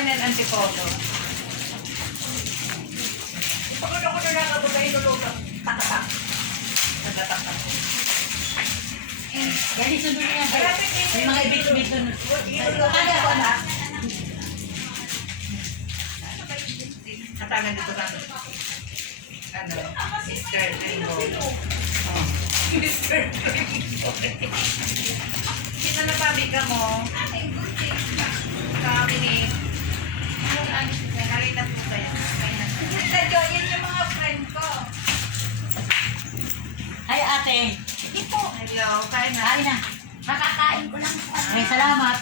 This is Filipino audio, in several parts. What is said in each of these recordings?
Final antipoto. Pagod ako na nakabugay luluto. Takatak. Nagtatak. Dali, sunod niya. May mga ibito-bito na. Kaya ko na. Katangan dito ka. Ano? Mr. Rainbow. Oh. Mr. Rainbow. Sino na pabika mo? Kami ni... Nakita po kayo. Yun yung mga friend ko. Ay, ate. Hindi po. Hello. Kain na. Kain na. Makakain ko lang. Ay, salamat.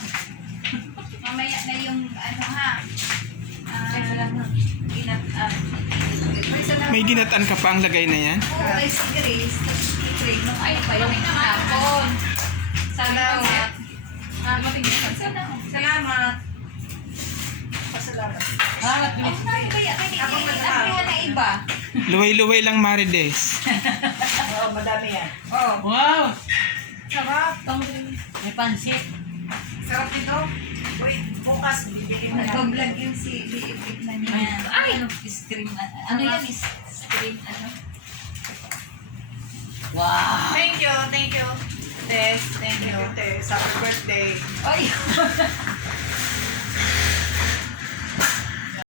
Mamaya na yung ano ha. May ginataan ka pa ang lagay na yan? Oo, ay si Grace. Grace, nung ay pa yung hapon. Salamat. Salamat. Salamat. Salamat. Salamat. Ay, kaya kaya na iba. Luway-luway lang, Marides. Oo, madami yan. Oh, Wow! sarap. May pansit. Sarap ito. Uy, bukas bibili mo na. Nag-vlog yung si Biipit na niya. Ayan. Ay! Stream. Ano yan? Stream ano? Wow! Thank you, thank you. Tess, thank you. Tess, happy birthday. Ay!